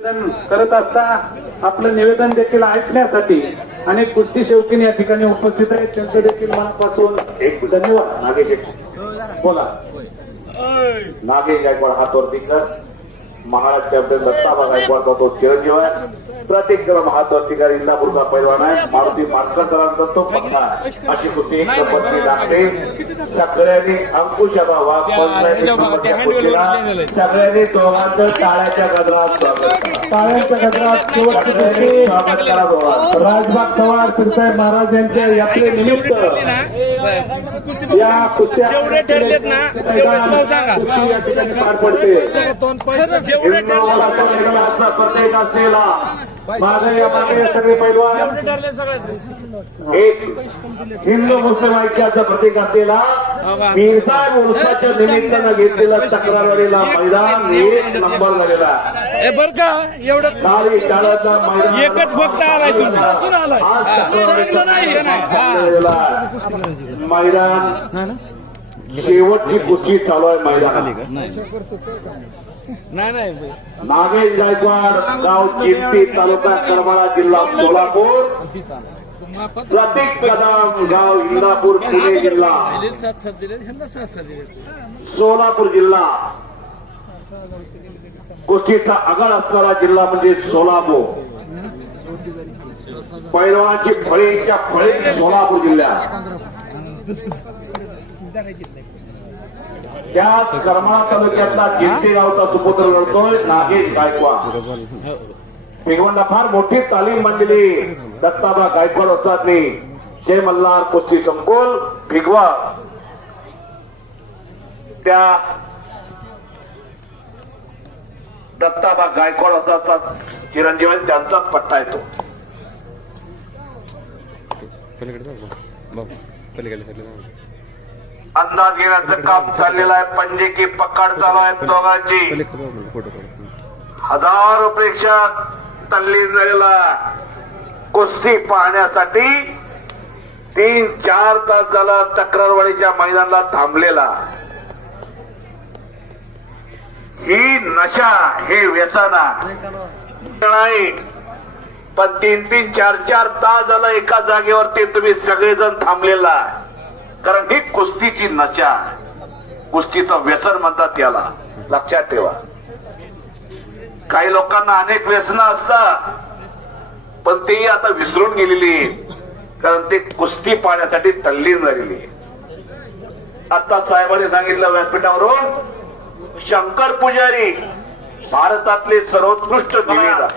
निवेदन करत असता आपलं निवेदन देखील ऐकण्यासाठी अनेक कुस्ती शौकीन या ठिकाणी उपस्थित आहेत. त्यांचं देखील मनापासून एक धन्यवाद. नागेश बोला. नागेश गायकवाड हात वरती कर. महाराज कॅप्टन दत्ताबा गायकवाडचा तो चिरंजीव आहे प्रत्येक जण हात वरती कर इंदापूरचा पैलवान आहे. मारुती मानकरकरांचा तो पक्का. अशी कुस्ती एक नंबरची लागते. सगळ्यांनी अंकुशाबा वाघ सगळ्यांनी दोघांचं टाळ्याच्या गजरात. टाळ्यांच्या गजरात शेवटची करा. दोघांचं. राजबाग चव्हाण पिरसाहेब महाराज यांच्या यात्रेनिमित्त या कुस्त्या ठिकाणी पार पडते. जेवढे प्रत्येक असलेला मागे सगळे पैलवान. एक हिंदू मुस्लिम ऐक्याचं प्रतीक असलेला पीरसाहेब उर्फाच्या निमित्तानं घेतलेला तक्रारवाडीला मैदान एक नंबर झालेला बर का? एवढं खाली शाळाचा मैदान एकच भक्त आलाय आलाय. हा, हे. हा. मैदान शेवटची कुस्ती चालू आहे नाही. नागेश गायकवाड गाव चिंपी तालुका करमाळा जिल्हा सोलापूर. प्रतीक कदम गाव इंदापूर पुणे जिल्हा. सोलापूर जिल्हा. गोष्टीचा आगाड असणारा जिल्हा म्हणजे सोलापूर. पैलवानाची फळीच्या फळी सोलापूर जिल्ह्यात. त्या करमाळा तालुक्यातला जिंती गावचा सुपुत्र लढतोय नागेश गायकवाड. भिगवंडा फार मोठी तालीम मांडलेली दत्ताबा गायकवाड असतात मी जय मल्हार कुस्ती संकुल भिगवा. त्या दत्ताबा गायकवाड असतात चिरंजीव त्यांचाच पट्टा येतो. पलीकडे पलीकडे अंदाज घेण्याचं काम चाललेलं आहे. पंजे की पकड चालू आहे दोघांची. हजारो प्रेक्षक तल्लीन झालेला कुस्ती पाहण्यासाठी तीन चार तास झाला तक्रारवाडीच्या मैदानाला थांबलेला. ही नशा हे व्यसना. नाही. पण तीन तीन चार चार तास झालं एका जागेवरती तुम्ही सगळेजण थांबलेला आहे. कारण ही कुस्तीची नशा कुस्तीचं व्यसन म्हणतात याला. लक्षात ठेवा. काही लोकांना अनेक व्यसनं असतात. पण तेही आता विसरून गेलेली कारण ते कुस्ती पाहण्यासाठी तल्लीन झालेली आता साहेबांनी सांगितलं व्यासपीठावरून शंकर पुजारी भारतातले सर्वोत्कृष्ट दिवेदा